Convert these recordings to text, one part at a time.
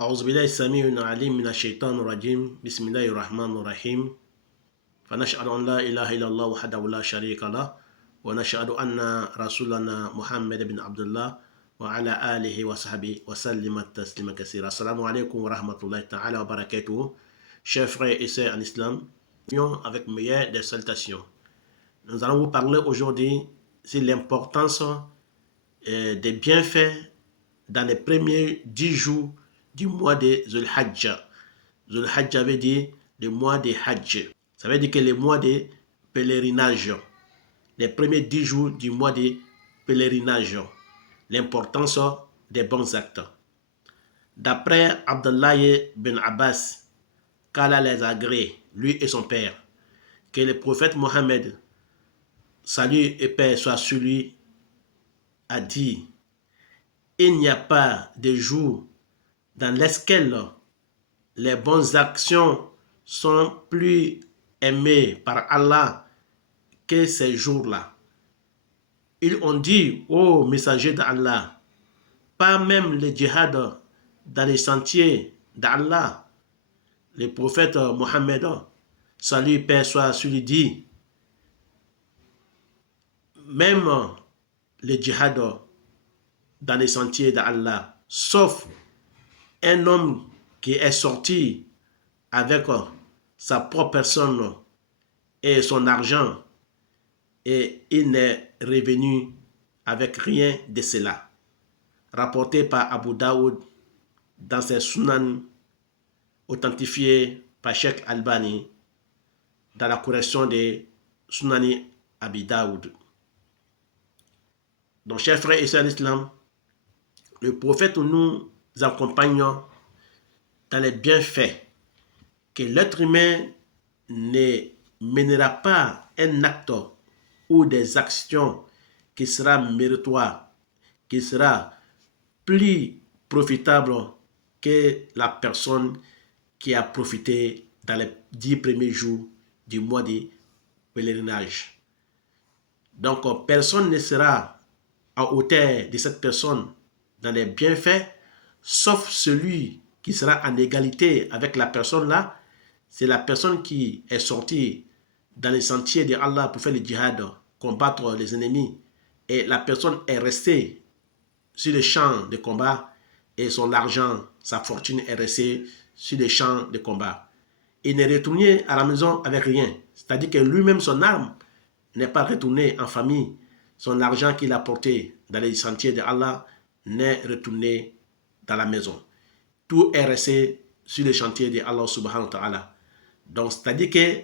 أعوذ بالله السميع العليم من الشيطان الرجيم بسم الله الرحمن الرحيم فنشهد أن لا إله إلا الله وحده لا شريك له ونشهد أن رسولنا محمد بن عبد الله وعلى آله وصحبه وسلم تسليما كثيرا. Assalamu alaikum wa rahmatullahi ta'ala wa barakatuh. Chers frères et sœurs en islam, avec meilleure des salutations. Nous allons vous parler aujourd'hui sur l'importance des bienfaits dans les premiers 10 jours du mois de Zulhajj. Zulhajj veut dire le mois de Hajj. Ça veut dire que le mois de pèlerinage. Les premiers 10 jours du mois de pèlerinage. L'importance des bons actes. D'après Abdullah bin Abbas, qu'Allah les agrée, lui et son père, que le prophète Mohammed, salut et paix soit sur lui, a dit: il n'y a pas de jour dans lesquels les bonnes actions sont plus aimées par Allah que ces jours-là. Ils ont dit: ô messager d'Allah, pas même le djihad dans les sentiers d'Allah. Le prophète Mohammed, salut et paix soit sur lui, dit: même le djihad dans les sentiers d'Allah, sauf un homme qui est sorti avec sa propre personne et son argent, et il n'est revenu avec rien de cela. Rapporté par Abu Daoud dans ses Sunan, authentifié par Cheikh Albani dans la correction de Sunani Abi Daoud. Donc, chers frères et sœurs d'Islam, le prophète nous accompagne dans les bienfaits que l'être humain ne mènera pas un acte ou des actions qui sera méritoire, qui sera plus profitable que la personne qui a profité dans les 10 premiers jours du mois de pèlerinage. Donc, personne ne sera à hauteur de cette personne dans les bienfaits, sauf celui qui sera en égalité avec la personne là. C'est la personne qui est sortie dans les sentiers de Allah pour faire le djihad, combattre les ennemis, et la personne est restée sur le champ de combat, et son argent, sa fortune est restée sur le champ de combat. Il n'est retourné à la maison avec rien, c'est-à-dire que lui-même, son âme n'est pas retourné en famille. Son argent qu'il a porté dans les sentiers de Allah n'est retourné dans la maison. Tout est resté sur les chantiers de Allah subhanahu wa ta'ala. Donc, c'est-à-dire que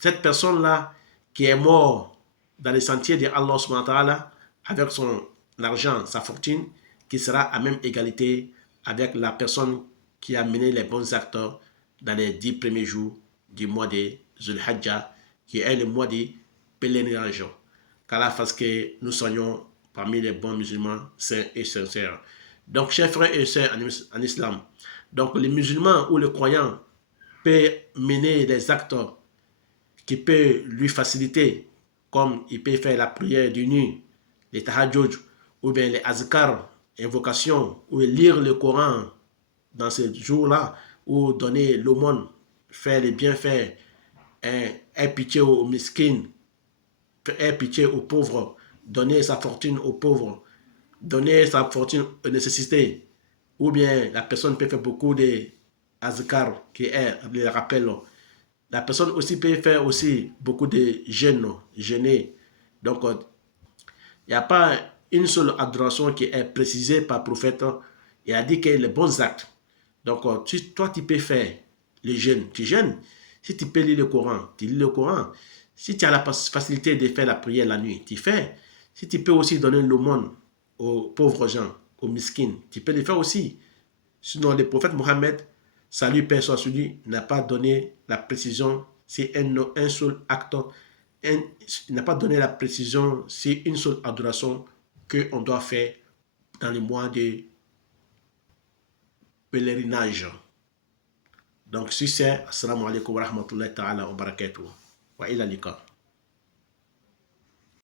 cette personne-là qui est morte dans les sentiers de Allah subhanahu wa ta'ala, avec son argent, sa fortune, qui sera à même égalité avec la personne qui a mené les bons actes dans les 10 premiers jours du mois de Zulhajj, qui est le mois de pèlerinage. Qu'Allah fasse que nous soyons parmi les bons musulmans saints et sincères. Donc, chers frères et sœurs en islam, donc les musulmans ou les croyants peuvent mener des actes qui peuvent lui faciliter, comme il peut faire la prière du nuit, les tahajjud, ou bien les azkar, invocations, ou lire le Coran dans ces jours-là, ou donner l'aumône, faire les bienfaits, un pitié aux miskins, faire pitié aux pauvres, donner sa fortune aux pauvres, donner sa fortune aux nécessités. Ou bien la personne peut faire beaucoup de azkar, qui est le rappel. La personne aussi peut faire aussi beaucoup de jeûner. Donc, il n'y a pas une seule adoration qui est précisée par le prophète. Il a dit que les bons actes. Donc, toi, tu peux faire le jeûne. Tu jeûnes. Si tu peux lire le Coran, tu lis le Coran. Si tu as la facilité de faire la prière la nuit, tu fais. Si tu peux aussi donner l'aumône aux pauvres gens, aux miskins, tu peux le faire aussi. Sinon, le prophète Mohammed, salut paix soit sur lui, n'a pas donné la précision si un seul acte, il n'a pas donné la précision si une seule adoration qu'on doit faire dans les mois de pèlerinage. Donc, si c'est, assalamu alaikum wa rahmatullahi ta'ala wa barakatuh. Wa ila liqa.